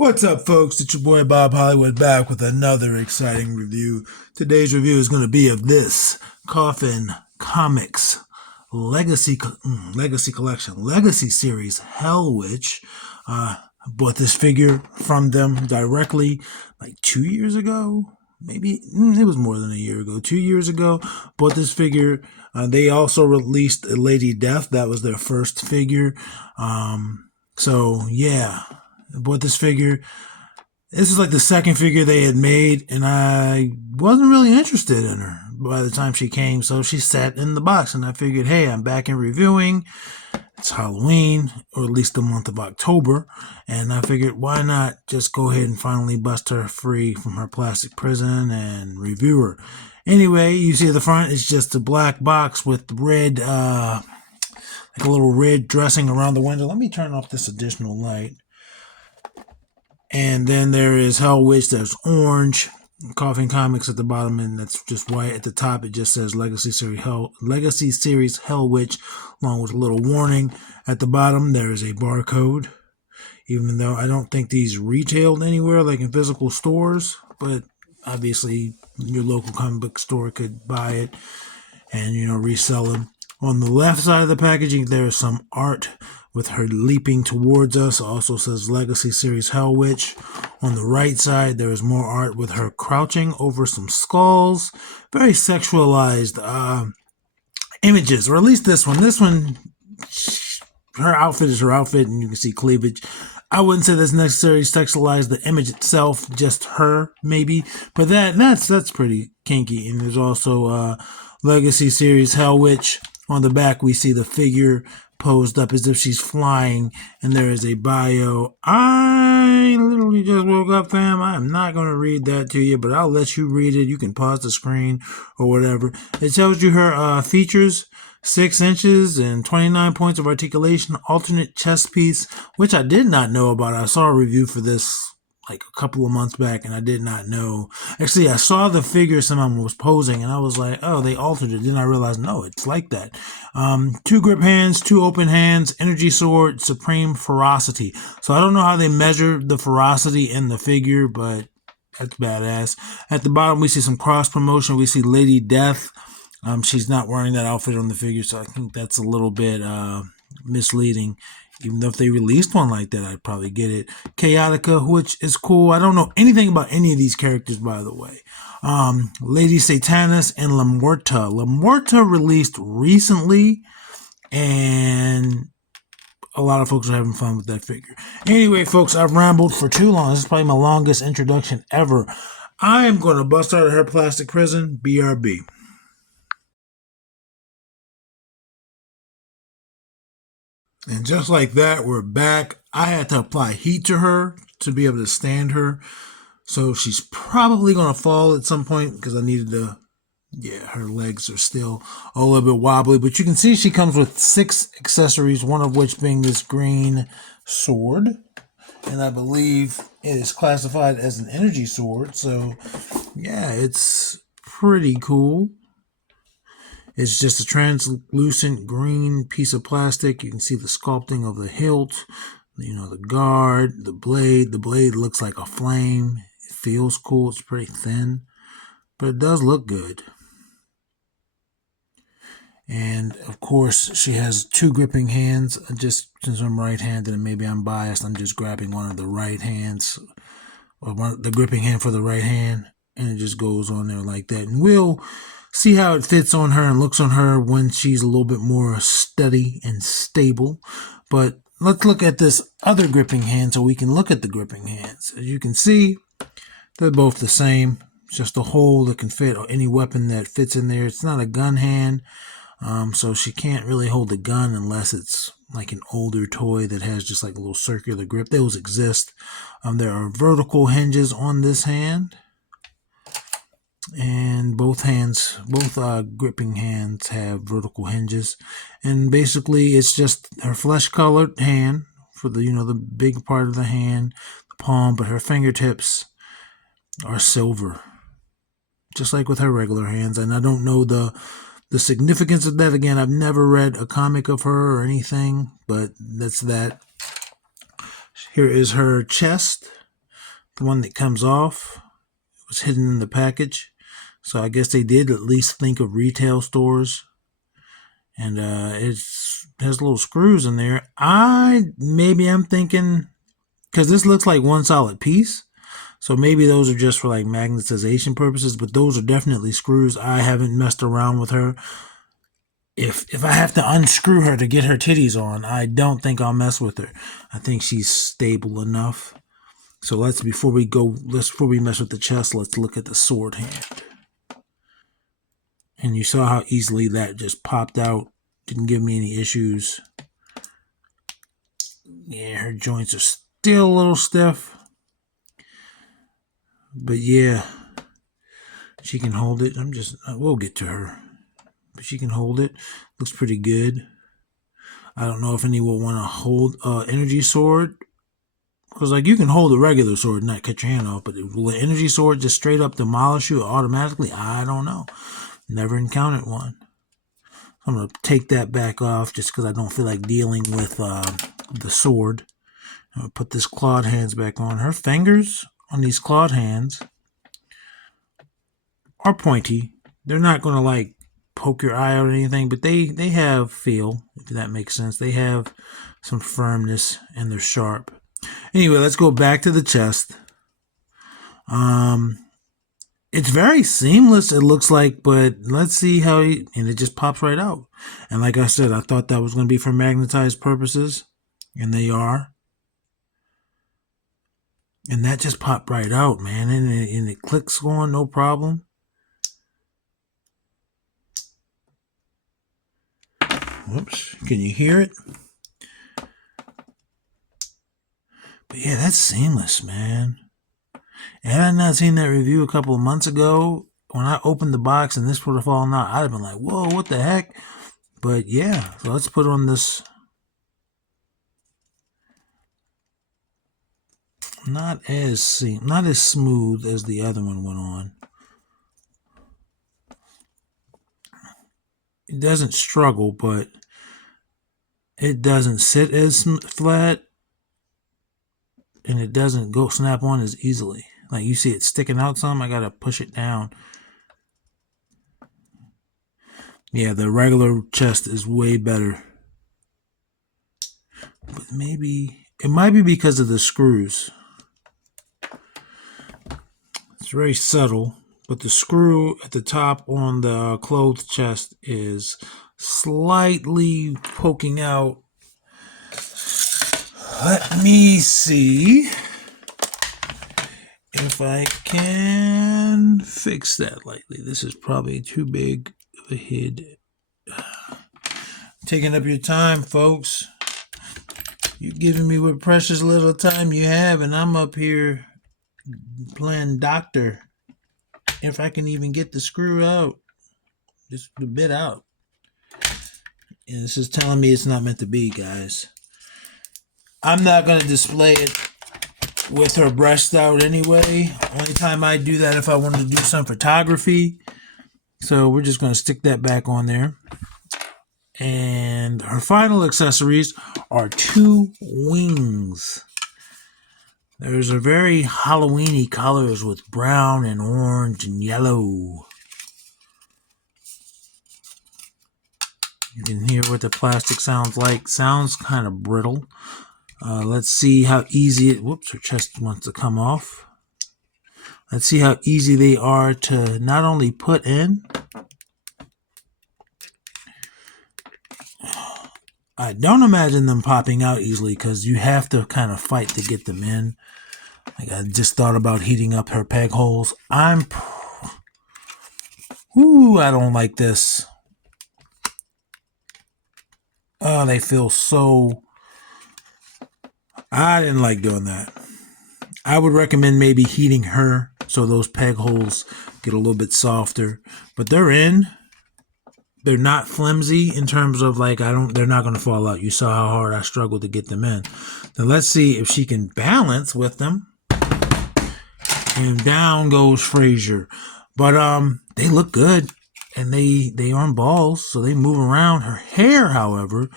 What's up, folks? It's your boy Bob Hollywood back with another exciting review. Today's review is going to be of this Coffin Comics Legacy Collection, Legacy Series Hellwitch. Bought this figure from them directly like 2 years ago. Maybe it was more than a year ago. 2 years ago, bought this figure. They also released Lady Death. That was their first figure. So yeah, I bought this figure. This is like the second figure they had made, and I wasn't really interested in her by the time she came. So she sat in the box, and I figured, hey, I'm back in reviewing. It's Halloween, or at least the month of October, and I figured, why not just go ahead and finally bust her free from her plastic prison and review her. Anyway, you see at the front, it's just a black box with red, like a little red dressing around the window. Let me turn off this additional light. And then there is Hellwitch, there's orange, Coffin Comics at the bottom, and that's just white. At the top, it just says Legacy Series Hellwitch, along with a little warning. At the bottom, there is a barcode, even though I don't think these retailed anywhere, like in physical stores, but obviously your local comic book store could buy it and, resell them. On the left side of the packaging, there is some art with her leaping towards us. Also says Legacy Series Hellwitch. On the right side, there is more art with her crouching over some skulls. Very sexualized images, or at least this one. This one, her outfit is her outfit, and you can see cleavage. I wouldn't say that's necessarily sexualized the image itself, just her, maybe. But that's pretty kinky. And there's also Legacy Series Hellwitch. On the back, we see the figure posed up as if she's flying, and there is a bio. I literally just woke up, fam. I am not going to read that to you, but I'll let you read it. You can pause the screen or whatever. It tells you her features: 6 inches and 29 points of articulation, alternate chest piece, which I did not know about. I saw a review for this like a couple of months back, and I did not know. Actually, I saw the figure someone was posing, and I was like, oh, they altered it. Then I realized, no, it's like that. 2 grip hands, 2 open hands, energy sword, supreme ferocity. So I don't know how they measure the ferocity in the figure, but that's badass. At the bottom, we see some cross promotion. We see Lady Death. She's not wearing that outfit on the figure, so I think that's a little bit misleading. Even though if they released one like that, I'd probably get it. Chaotica, which is cool. I don't know anything about any of these characters, by the way. Lady Satanus and La Muerta. La Muerta released recently, and a lot of folks are having fun with that figure. Anyway, folks, I've rambled for too long. This is probably my longest introduction ever. I am going to bust out of her plastic prison, BRB. And just like that, we're back. I had to apply heat to her to be able to stand her. So she's probably going to fall at some point because I needed to, her legs are still a little bit wobbly. But you can see she comes with 6 accessories, one of which being this green sword. And I believe it is classified as an energy sword. So, yeah, it's pretty cool. It's just a translucent green piece of plastic. You can see the sculpting of the hilt, the guard, the blade. The blade looks like a flame. It feels cool. It's pretty thin, but it does look good. And, of course, she has 2 gripping hands. Just since I'm right-handed and maybe I'm biased, I'm just grabbing one of the right hands, or the gripping hand for the right hand, and it just goes on there like that. And we'll see how it fits on her and looks on her when she's a little bit more steady and stable. But let's look at this other gripping hand so we can look at the gripping hands. As you can see, they're both the same. It's just a hole that can fit any weapon that fits in there. It's not a gun hand, so she can't really hold a gun unless it's like an older toy that has just like a little circular grip. Those exist. There are vertical hinges on this hand. And both gripping hands have vertical hinges, and basically it's just her flesh-colored hand for the big part of the hand, the palm, but her fingertips are silver, just like with her regular hands. And I don't know the significance of that. Again, I've never read a comic of her or anything, but that's that. Here is her chest. the one that comes off was hidden in the package. So I guess they did at least think of retail stores. And it has little screws in there. I'm thinking, because this looks like one solid piece. So maybe those are just for like magnetization purposes, but those are definitely screws. I haven't messed around with her. If I have to unscrew her to get her titties on, I don't think I'll mess with her. I think she's stable enough. So before we mess with the chest, let's look at the sword hand. And you saw how easily that just popped out. Didn't give me any issues. Yeah, her joints are still a little stiff. But yeah, she can hold it. We'll get to her. But she can hold it. Looks pretty good. I don't know if anyone want to hold energy sword. Because like you can hold a regular sword and not cut your hand off. But will an energy sword just straight up demolish you automatically? I don't know. Never encountered one. I'm going to take that back off just because I don't feel like dealing with the sword. I'm going to put this clawed hands back on. Her fingers on these clawed hands are pointy. They're not going to like poke your eye out or anything, but they have feel, if that makes sense. They have some firmness and they're sharp. Anyway, let's go back to the chest. It's very seamless, it looks like, but let's see and it just pops right out. And like I said, I thought that was going to be for magnetized purposes, and they are. And that just popped right out, man, and it clicks on, no problem. Whoops, can you hear it? But yeah, that's seamless, man. And had I not seen that review a couple of months ago, when I opened the box and this would have fallen out, I'd have been like, whoa, what the heck? But yeah, so let's put on this. Not as smooth as the other one went on. It doesn't struggle, but it doesn't sit as flat, and it doesn't go snap on as easily. Like you see it sticking out some, I gotta push it down. Yeah, the regular chest is way better. But it might be because of the screws. It's very subtle, but the screw at the top on the clothed chest is slightly poking out. Let me see if I can fix that lightly. This is probably too big of a head. Taking up your time, folks. You're giving me what precious little time you have, and I'm up here playing doctor. If I can even get the screw out, just the bit out. And this is telling me it's not meant to be, guys. I'm not going to display it with her breast out anyway. Only time I do that if I wanted to do some photography. So we're just going to stick that back on there. And her final accessories are 2 wings. There's a very Halloween-y colors with brown and orange and yellow. You can hear what the plastic sounds like. Sounds kind of brittle. Let's see how easy it... Whoops, her chest wants to come off. Let's see how easy they are to not only put in. I don't imagine them popping out easily because you have to kind of fight to get them in. Like I just thought about heating up her peg holes. I don't like this. Oh, they feel so... I didn't like doing that. I would recommend maybe heating her so those peg holes get a little bit softer. But they're in. They're not flimsy in terms of like they're not going to fall out. You saw how hard I struggled to get them in. Now let's see if she can balance with them. And down goes Frazier. But they look good. And they aren't balls, so they move around. Her hair, however,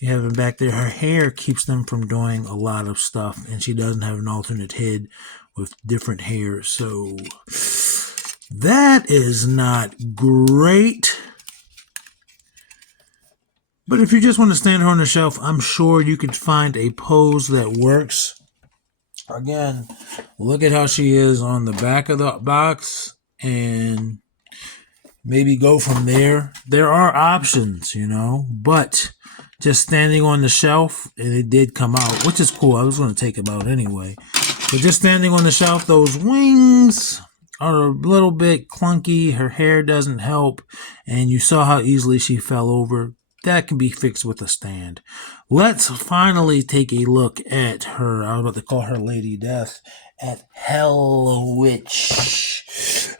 you have them back there, her hair keeps them from doing a lot of stuff, and she doesn't have an alternate head, with different hair. So that is not great. But if you just want to stand her on the shelf, I'm sure you could find a pose that works. Again, look at how she is on the back of the box and maybe go from there. There are options, but just standing on the shelf, and it did come out, which is cool. I was going to take them out anyway. But just standing on the shelf, those wings are a little bit clunky. Her hair doesn't help, and you saw how easily she fell over. That can be fixed with a stand. Let's finally take a look at her. I was about to call her Lady Death. At Hellwitch.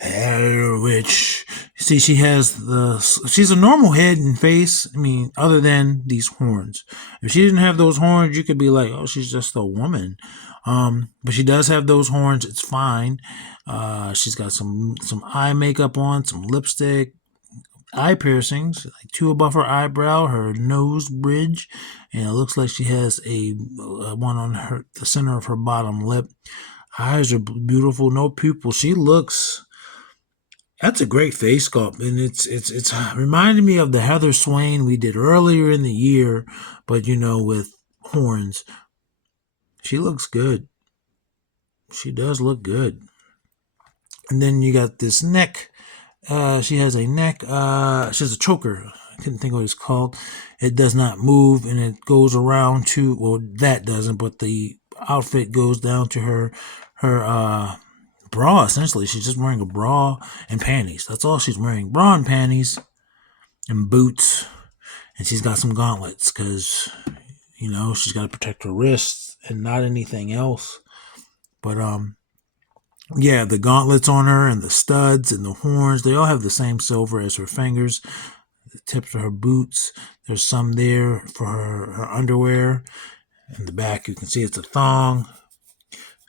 Hellwitch. See, she's a normal head and face. I mean, other than these horns. If she didn't have those horns, you could be like, oh, she's just a woman. But she does have those horns. It's fine. She's got some eye makeup on, some lipstick, eye piercings, like 2 above her eyebrow, her nose bridge, and it looks like she has a one on the center of her bottom lip. Eyes are beautiful, no pupils. She looks. That's a great face sculpt, and it's reminding me of the Heather Swain we did earlier in the year, but with horns. She looks good. She does look good. And then you got this neck. She has a neck. She has a choker. I couldn't think what it's called. It does not move, and it goes around to. Well, that doesn't, but the outfit goes down to her bra. Essentially, she's just wearing a bra and panties. That's all she's wearing: bra and panties, and boots. And she's got some gauntlets because she's got to protect her wrists and not anything else. But yeah, the gauntlets on her and the studs and the horns, they all have the same silver as her fingers. The tips of her boots, there's some there for her underwear. In the back, you can see it's a thong.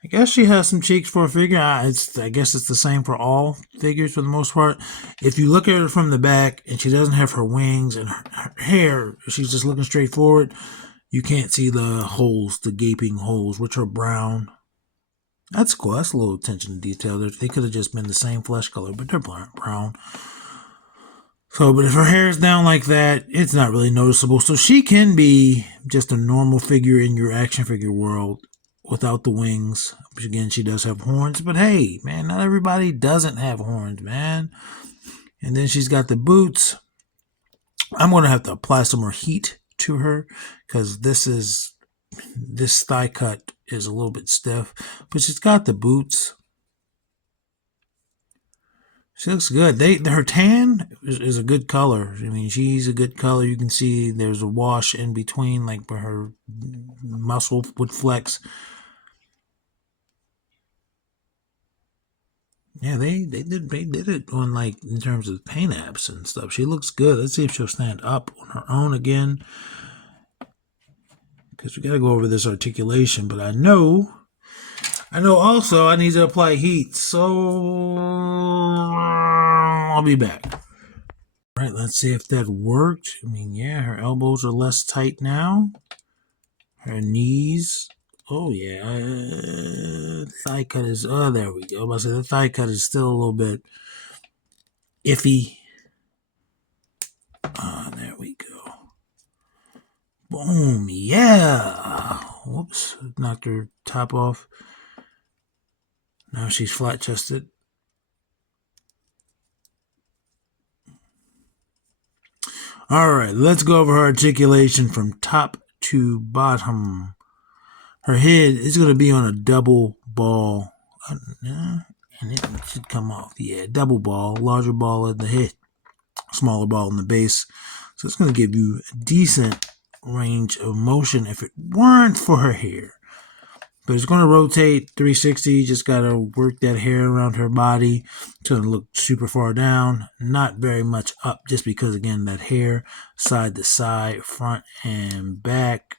I guess she has some cheeks for a figure. I guess it's the same for all figures for the most part. If you look at her from the back and she doesn't have her wings and her hair, she's just looking straight forward, you can't see the holes, the gaping holes, which are brown. That's cool. That's a little attention to detail. They could have just been the same flesh color, but they're brown. So, but if her hair is down like that, it's not really noticeable. So she can be just a normal figure in your action figure world without the wings. But again, she does have horns. But hey, man, not everybody doesn't have horns, man. And then she's got the boots. I'm going to have to apply some more heat to her because this thigh cut is a little bit stiff, but she's got the boots. She looks good. Her tan is a good color. I mean, she's a good color. You can see there's a wash in between, like where her muscle would flex. Yeah, they did it on, like, in terms of paint apps and stuff. She looks good. Let's see if she'll stand up on her own again, because we got to go over this articulation. But I know also I need to apply heat, so I'll be back. All right, let's see if that worked. I mean, yeah, her elbows are less tight now. Her knees. Oh, yeah. Thigh cut is, there we go. I was about to say, the thigh cut is still a little bit iffy. There we go. Boom, yeah. Whoops, knocked her top off. Now she's flat-chested. All right, let's go over her articulation from top to bottom. Her head is going to be on a double ball. And it should come off. Yeah, double ball. Larger ball at the head. Smaller ball in the base. So it's going to give you a decent range of motion if it weren't for her hair. But it's going to rotate 360. You just got to work that hair around her body. It's going to look super far down. Not very much up just because, again, that hair side to side, front and back.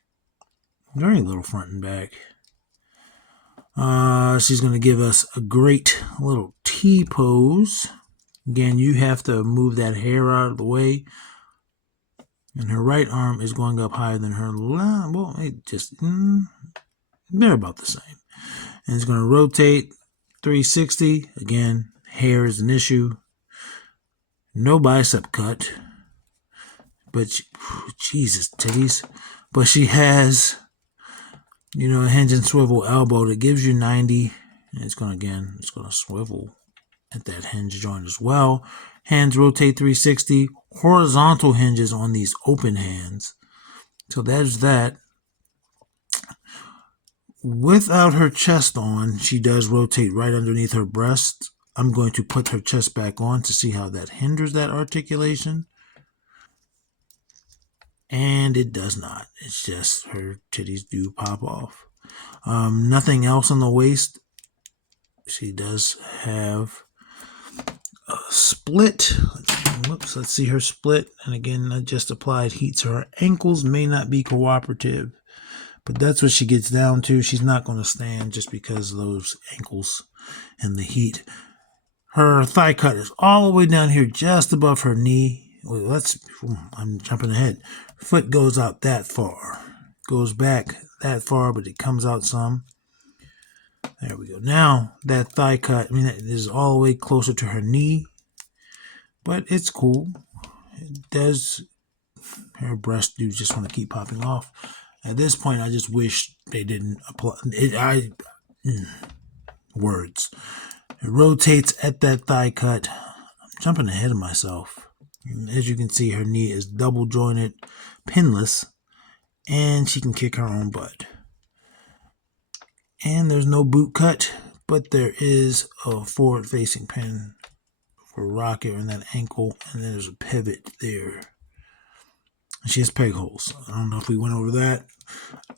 Very little front and back. She's going to give us a great little T pose. Again, you have to move that hair out of the way. And her right arm is going up higher than her left. Well, they're about the same. And it's going to rotate 360. Again, hair is an issue. No bicep cut. But, Jesus, titties. But she has, a hinge and swivel elbow that gives you 90. And it's going to swivel at that hinge joint as well. Hands rotate 360. Horizontal hinges on these open hands. So there's that. Without her chest on, she does rotate right underneath her breast. I'm going to put her chest back on to see how that hinders that articulation. And it does not. It's just her titties do pop off. Nothing else on the waist. She does have a split. Let's see her split. And again, I just applied heat, so her ankles may not be cooperative. But that's what she gets down to. She's not going to stand just because of those ankles and the heat. Her thigh cut is all the way down here, just above her knee. I'm jumping ahead. Foot goes out that far. Goes back that far, but it comes out some. There we go. Now, that thigh cut, it is all the way closer to her knee. But it's cool. It does. Her breasts do just want to keep popping off. At this point, I just wish they didn't apply it. Words. It rotates at that thigh cut. I'm jumping ahead of myself. As you can see, her knee is double jointed, pinless, and she can kick her own butt. And there's no boot cut, but there is a forward-facing pin for rocket in that ankle, and there's a pivot there. She has peg holes. I don't know if we went over that.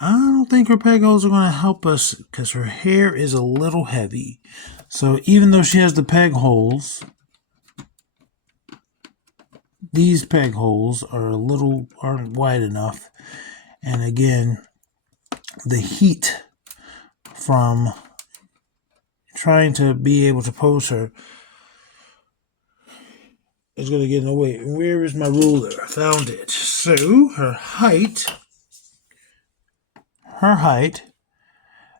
I don't think her peg holes are going to help us because her hair is a little heavy. So even though she has the peg holes, these peg holes aren't wide enough. And again, the heat from trying to be able to pose her is going to get in the way. Where is my ruler? I found it. So her height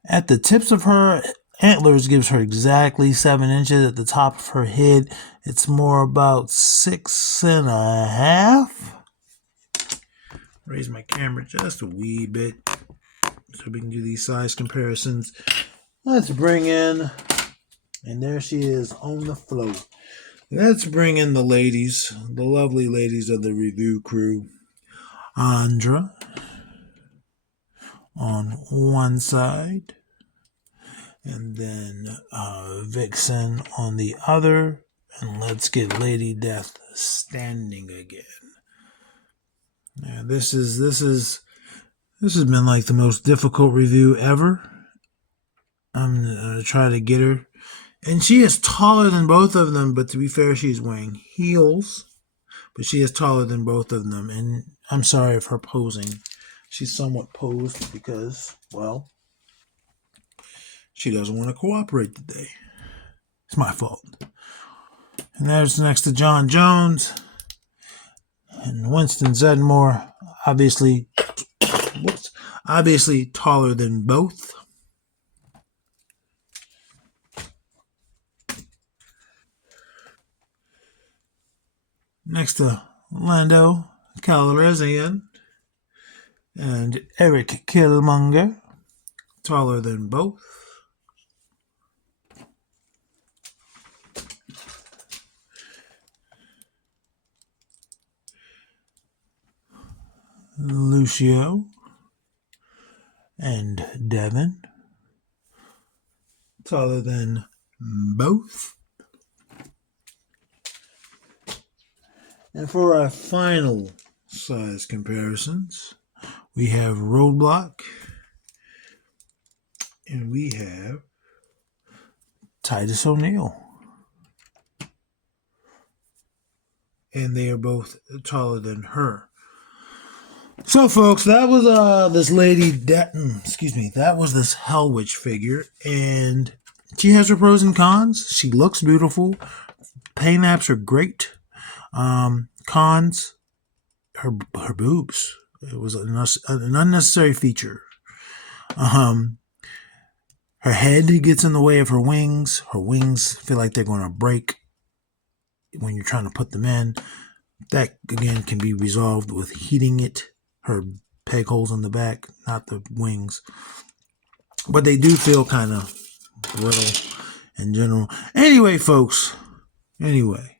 at the tips of her antlers gives her exactly 7 inches. At the top of her head, it's more about 6.5. Raise my camera just a wee bit so we can do these size comparisons. Let's bring in, and there she is on the floor. Let's bring in the ladies, the lovely ladies of the review crew. Andra on one side, and then Vixen on the other. And let's get Lady Death standing again. Now, this has been like the most difficult review ever. I'm gonna try to get her. And she is taller than both of them, but to be fair, she's wearing heels. But she is taller than both of them. And I'm sorry if her posing. She's somewhat posed because, well, she doesn't want to cooperate today. It's my fault. And there's next to John Jones. And Winston Zedmore, obviously taller than both. Next to Lando Calrissian and Eric Killmonger, taller than both. Lucio and Devin, taller than both. And for our final size comparisons, we have Roadblock and we have Titus O'Neil. And they are both taller than her. So, folks, that was this lady. That was this Hellwitch figure, and she has her pros and cons. She looks beautiful. Paint apps are great. Cons, her boobs. It was an unnecessary feature. Her Her head gets in the way of her wings. Her wings feel like they're going to break when you're trying to put them in. That, again, can be resolved with heating it. Her peg holes in the back, not the wings. But they do feel kind of brittle in general. Anyway, folks. Anyway.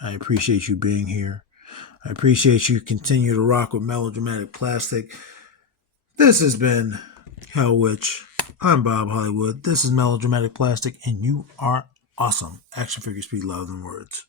I appreciate you being here. I appreciate you continue to rock with Melodramatic Plastic. This has been Hellwitch. I'm Bob Hollywood. This is Melodramatic Plastic, and you are awesome. Action figures speak louder than words.